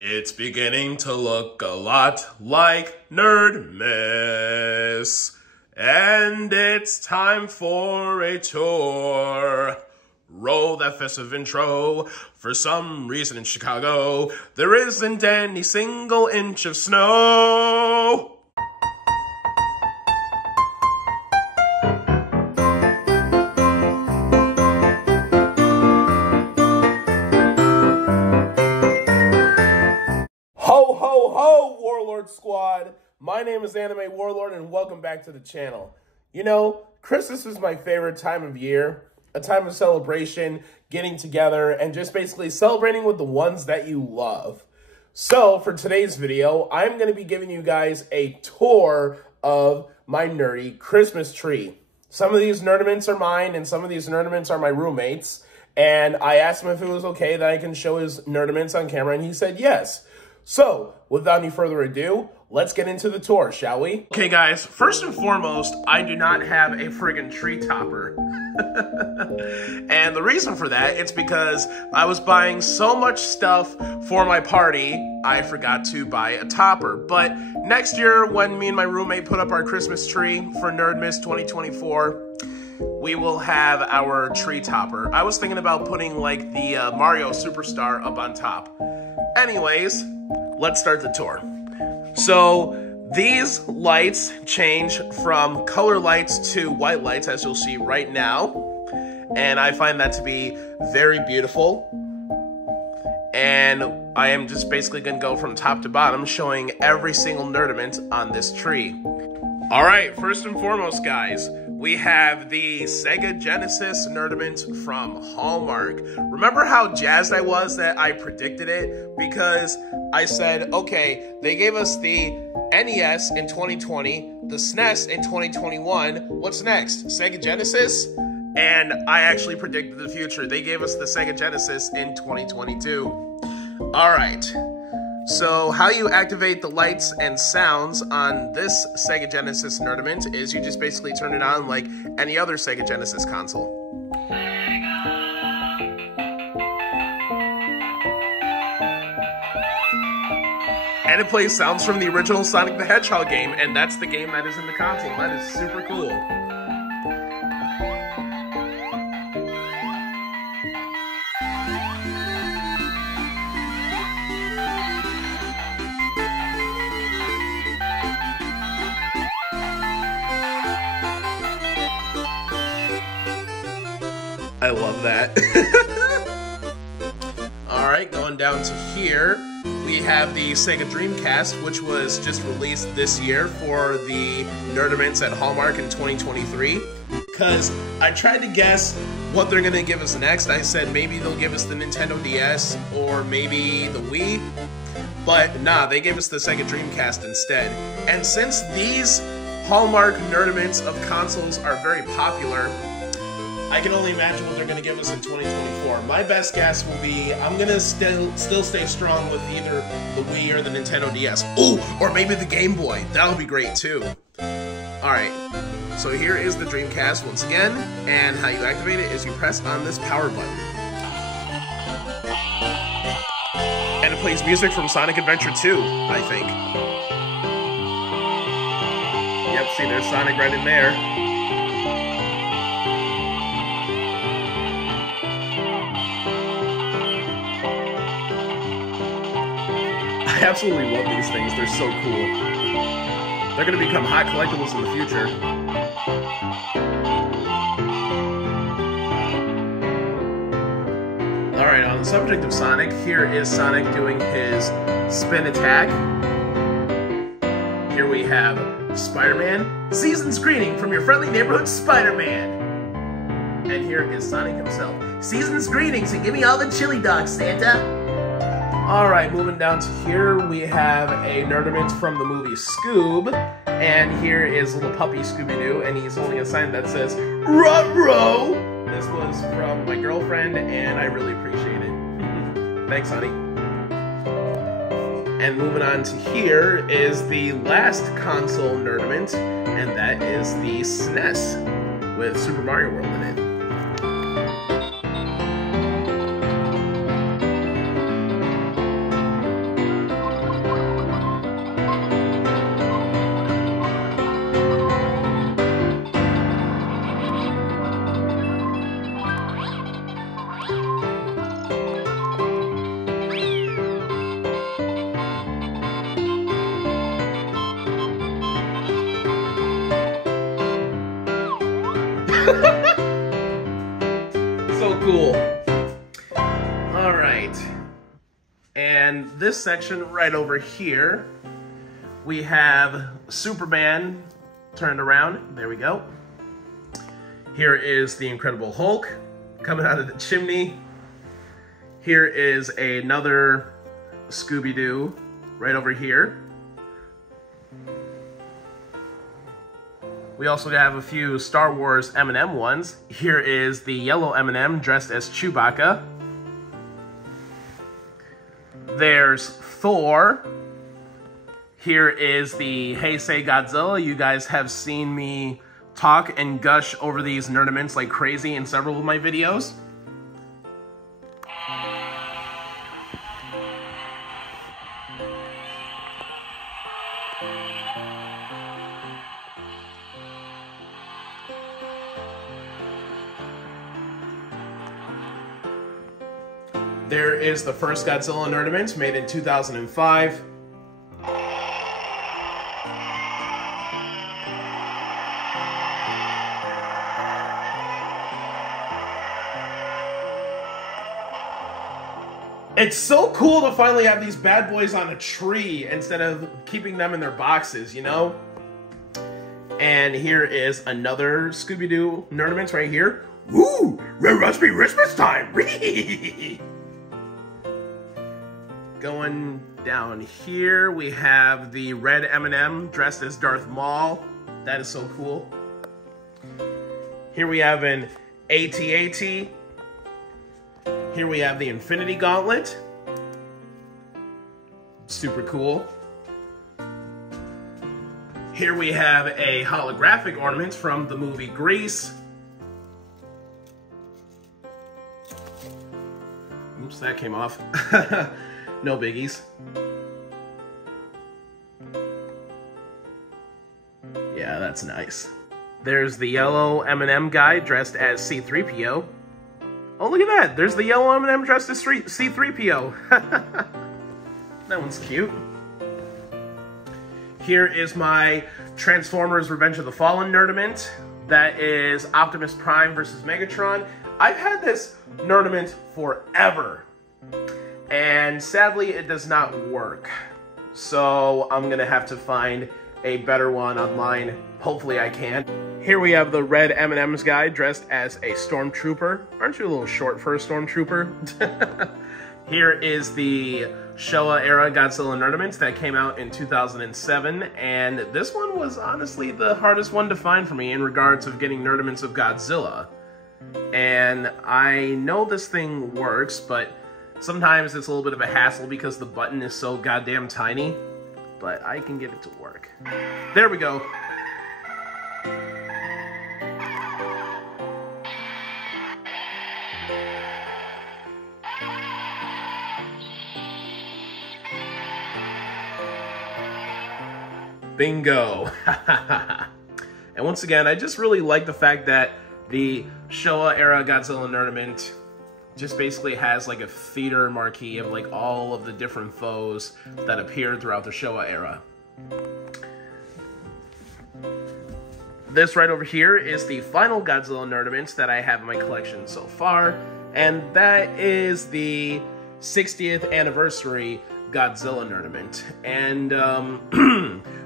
It's beginning to look a lot like Nerdmas, and it's time for a tour. Roll that festive intro. For some reason in Chicago, there isn't any single inch of snow. Ho, ho, ho, Warlord Squad! My name is Anime Warlord, and welcome back to the channel. You know, Christmas is my favorite time of year, a time of celebration, getting together, and just basically celebrating with the ones that you love. So, for today's video, I'm going to be giving you guys a tour of my nerdy Christmas tree. Some of these nerdiments are mine, and some of these nerdiments are my roommates. And I asked him if it was okay that I can show his nerdiments on camera, and he said yes. So, without any further ado, let's get into the tour, shall we? Okay, guys, first and foremost, I do not have a friggin' tree topper. And the reason for that, it's because I was buying so much stuff for my party, I forgot to buy a topper. But next year, when me and my roommate put up our Christmas tree for Nerdmas 2024, we will have our tree topper. I was thinking about putting, like, the Mario Superstar up on top. Anyways, let's start the tour. So these lights change from color lights to white lights, as you'll see right now. And I find that to be very beautiful. And I am just basically going to go from top to bottom, showing every single nerdiment on this tree. All right, first and foremost, guys, we have the Sega Genesis Nerdiment from Hallmark. Remember how jazzed I was that I predicted it? Because I said, okay, they gave us the NES in 2020, the SNES in 2021. What's next? Sega Genesis? And I actually predicted the future. They gave us the Sega Genesis in 2022. All right. So how you activate the lights and sounds on this Sega Genesis Nerdiment is you just basically turn it on like any other Sega Genesis console. And it plays sounds from the original Sonic the Hedgehog game, and that's the game that is in the console. That is super cool. I love that. Alright, going down to here, we have the Sega Dreamcast, which was just released this year for the Nerdiments at Hallmark in 2023. Because I tried to guess what they're going to give us next. I said maybe they'll give us the Nintendo DS or maybe the Wii. But nah, they gave us the Sega Dreamcast instead. And since these Hallmark Nerdiments of consoles are very popular, I can only imagine what they're going to give us in 2024. My best guess will be I'm going to still stay strong with either the Wii or the Nintendo DS. Ooh, or maybe the Game Boy. That'll be great too. Alright, so here is the Dreamcast once again, and how you activate it is you press on this power button. And it plays music from Sonic Adventure 2, I think. Yep, see, there's Sonic right in there. I absolutely love these things. They're so cool. They're going to become hot collectibles in the future. Alright, on the subject of Sonic, here is Sonic doing his spin attack. Here we have Spider-Man. Season's greeting from your friendly neighborhood Spider-Man. And here is Sonic himself. Season's greetings and give me all the chili dogs, Santa. Alright, moving down to here, we have a Nerdiment from the movie Scoob, and here is little puppy Scooby-Doo, and he's holding a sign that says, Ruh-roh! This was from my girlfriend, and I really appreciate it. Thanks, honey. And moving on to here is the last console Nerdiment, and that is the SNES, with Super Mario World in it. this section right over here, we have Superman turned around. There we go. Here is the Incredible Hulk coming out of the chimney. Here is another Scooby-Doo right over here. We also have a few Star Wars M&M ones. Here is the yellow M&M dressed as Chewbacca. There's Thor. Here is the Hey Say Godzilla. You guys have seen me talk and gush over these Nerdments like crazy in several of my videos. There is the first Godzilla Nerdment made in 2005. It's so cool to finally have these bad boys on a tree instead of keeping them in their boxes, you know? And here is another Scooby-Doo Nerdment right here. Woo! It must be Christmas time! Going down here, we have the red M&M dressed as Darth Maul. That is so cool. Here we have an AT-AT. Here we have the Infinity Gauntlet. Super cool. Here we have a holographic ornament from the movie Grease. Oops, that came off. No biggies. Yeah, that's nice. There's the yellow M&M guy dressed as C-3PO. Oh, look at that! There's the yellow M&M dressed as C-3PO. That one's cute. Here is my Transformers Revenge of the Fallen Nerdament. That is Optimus Prime versus Megatron. I've had this Nerdament forever, and sadly it does not work. So I'm gonna have to find a better one online. Hopefully I can. Here we have the red M&M's guy dressed as a stormtrooper. Aren't you a little short for a stormtrooper? Here is the Showa era Godzilla Nerdament that came out in 2007, and this one was honestly the hardest one to find for me in regards of getting Nerdaments of Godzilla. And I know this thing works, but sometimes it's a little bit of a hassle because the button is so goddamn tiny, but I can get it to work. There we go. Bingo. And once again, I just really like the fact that the Showa era Godzilla Nerdament just basically has like a theater marquee of like all of the different foes that appeared throughout the Showa era. This right over here is the final Godzilla Nerdament that I have in my collection so far, and that is the 60th anniversary Godzilla Nerdament. And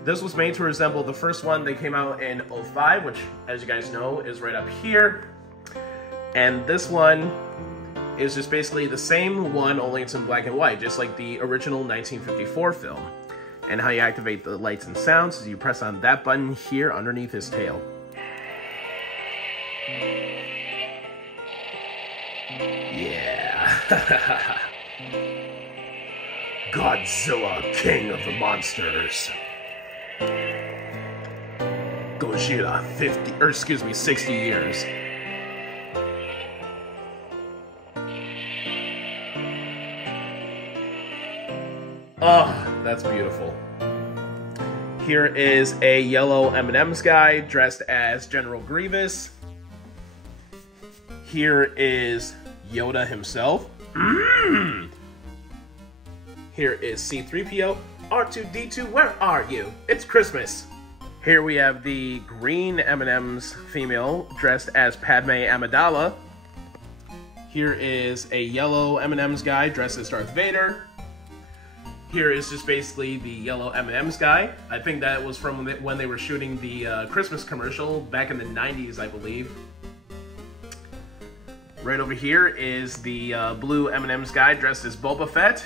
this was made to resemble the first one that came out in 2005, which, as you guys know, is right up here. And this one is just basically the same one, only it's in black and white, just like the original 1954 film. And how you activate the lights and sounds is you press on that button here underneath his tail. Yeah. Godzilla, king of the monsters. Gojira, 60 years. Oh, that's beautiful. Here is a yellow M&M's guy dressed as General Grievous. Here is Yoda himself. Here is C-3PO. R2-D2, where are you? It's Christmas. Here we have the green M&M's female dressed as Padme Amidala. Here is a yellow M&M's guy dressed as Darth Vader. Here is just basically the yellow M&M's guy. I think that was from when they were shooting the Christmas commercial back in the 90s, I believe. Right over here is the blue M&M's guy dressed as Boba Fett.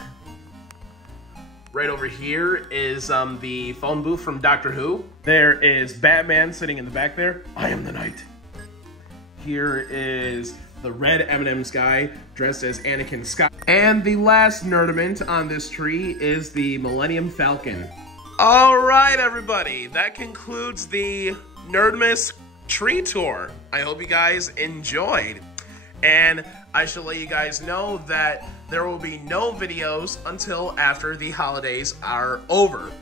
Right over here is the phone booth from Doctor Who. There is Batman sitting in the back there. I am the Knight. Here is the red M&M's guy dressed as Anakin Skywalker. And the last Nerdament on this tree is the Millennium Falcon. All right, everybody, that concludes the Nerdmas tree tour. I hope you guys enjoyed. And I shall let you guys know that there will be no videos until after the holidays are over.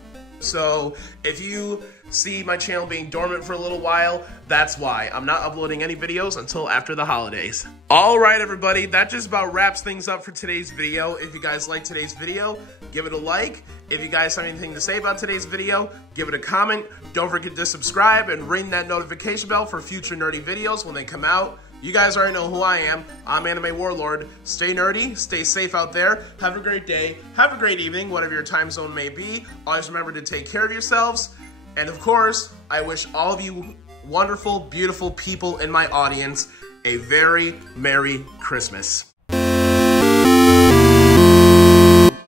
So if you see my channel being dormant for a little while, that's why. I'm not uploading any videos until after the holidays. All right, everybody, that just about wraps things up for today's video. If you guys like today's video, give it a like. If you guys have anything to say about today's video, give it a comment. Don't forget to subscribe and ring that notification bell for future nerdy videos when they come out. You guys already know who I am. I'm Anime Warlord. Stay nerdy, stay safe out there. Have a great day, have a great evening, whatever your time zone may be. Always remember to take care of yourselves. And of course, I wish all of you wonderful, beautiful people in my audience a very Merry Christmas.